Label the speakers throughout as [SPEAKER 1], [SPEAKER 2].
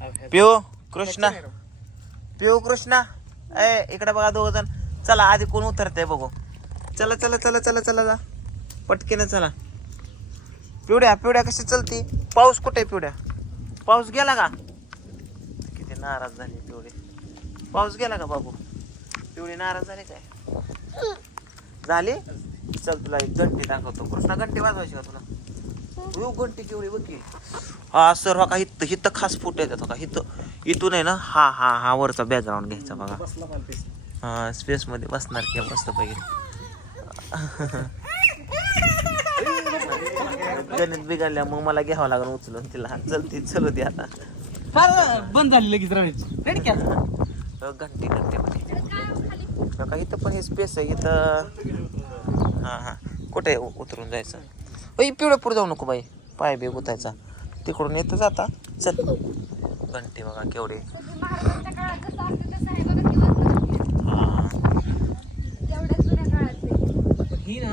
[SPEAKER 1] पिऊ कृष्णा. पिऊ कृष्णा. ए इकडे बघा दोघ जण चला आधी कोण उतरतंय बघू. चला चला चला चला चला जा. पटकेनं चला. पिवड्या पिवड्या कशी चलती? पाऊस कुठे पिवड्या? पाऊस गेला का? किती नाराज झाले पिवडी. पाऊस गेला का बाबू? पिवळी नाराज झाली काय? झाली? चल तुला एक घंटी दाखवतो. कृष्णा घंटी वाजवायची का तुला? हो बघ हा सर हा का इथं इथं खास फुट येतात का इथं इथून आहे ना हा हा हा वरचा बॅकग्राऊंड घ्यायचा बघा. हा स्पेस मध्ये बसणार की मस्त पैकी. गणित बिघडल्या मग मला घ्यावं लागेल उचलून तिला. चलती चलू दे आता.
[SPEAKER 2] बंद झाली लगेच
[SPEAKER 1] घंटी घंटे मध्ये. का इथं पण हे स्पेस आहे. इथं हा हा. कुठे उतरून जायचं? अय पिवळ्या पुढे जाऊ नको बाई. पाय बी गुतायचा तिकडून येतं जाता. चल. घंटी बघा केवढे.
[SPEAKER 2] ना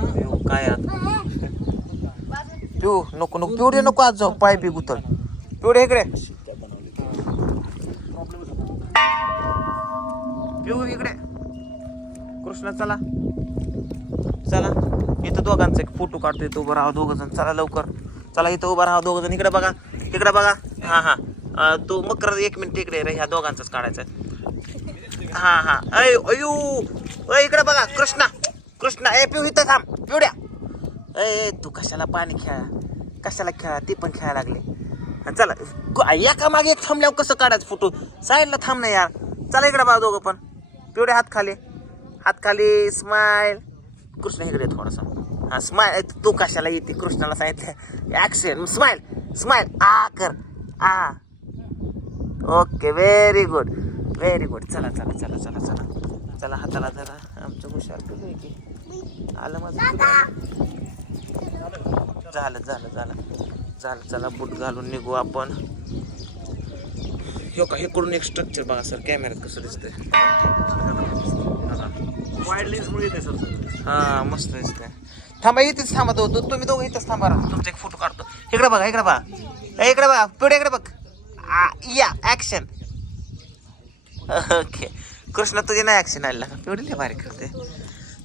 [SPEAKER 1] काय आता? पिऊ नको नको. पिवडे नको आज जाऊ. पाय बी गुतल पिवडे इकडे. पिऊ इकडे. कृष्णा चला. चला. इथं दोघांचा एक फोटो काढतो इथं उभं राहा दोघ जण. चला लवकर. चला इथं उभं राहा दोघ जण. इकडे बघा. इकडे बघा. हां हां. तो मकर एक मिनिट इकडे रे ह्या दोघांचाच काढायचा हां हां. अय अयो अय इकडे बघा. कृष्णा. कृष्णा ए पिऊ इथं थांब. पिवड्या ए तू कशाला पाणी खेळा? कशाला खेळा? ते पण खेळायला लागले. चला एका मागे एक थांबल्यावर कसं काढायचं फोटो? साईडला थांब ना यार. चला इकडे बघा दोघं पण. पिवड्या हात खाली. हात खाली स्माईल कृष्ण इकडे थोडासा. हा स्माइल तू कशाला येते? कृष्णाला सांगितलं. ऍक्शन स्माइल स्माइल आ कर. आ. Okay very good very good चला चला चला चला चला. चला हाताला धरा. आमचं हुशार आहे की. आलं माझं झालं झालं झालं. झालं चला बूट घालून निघू आपण. हो का इकडून एक स्ट्रक्चर बघा सर कॅमेऱ्यात कसं दिसतंय. हा.
[SPEAKER 2] वाईड लेन्स येते सर.
[SPEAKER 1] हा मस्त दिसतंय. थांबा इथेच थांबा तो. तो- तुम्ही दोघं इथेच थांबा राहा. तुमचा एक फोटो काढतो. इकडे बघा इकडे बघा. ए, इकडे बघा. पुढे इकडे बघ. आ, या ऍक्शन ओके कृष्ण तुझे नाही ऍक्शन आलेला का पिवडी लय भारी करते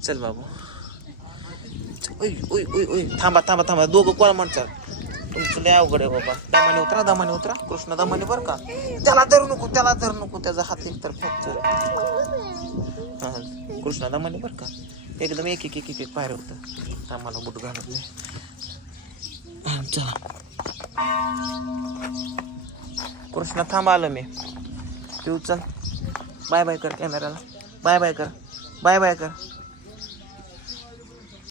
[SPEAKER 1] चल बाबू. उय उय उय उय थांबा थांबा थांबा. दोघं कोण म्हणतात? तुमचं लय अवघड आहे बाबा. दमाने उतरा दमाने उतरा. कृष्ण दमाने बरं का? त्याला धरू नको त्याला धरू नको. त्याचा हात एक तर फ्रॅक्चर हां कृष्णा म्हणे बरं का एकदम एक एक एक एक एक होतं आम्हाला बुट घालत नाही. चला कृष्णा थांब आलं मी. तू चल. बाय बाय कर कॅमेराला. बाय बाय कर. बाय बाय कर.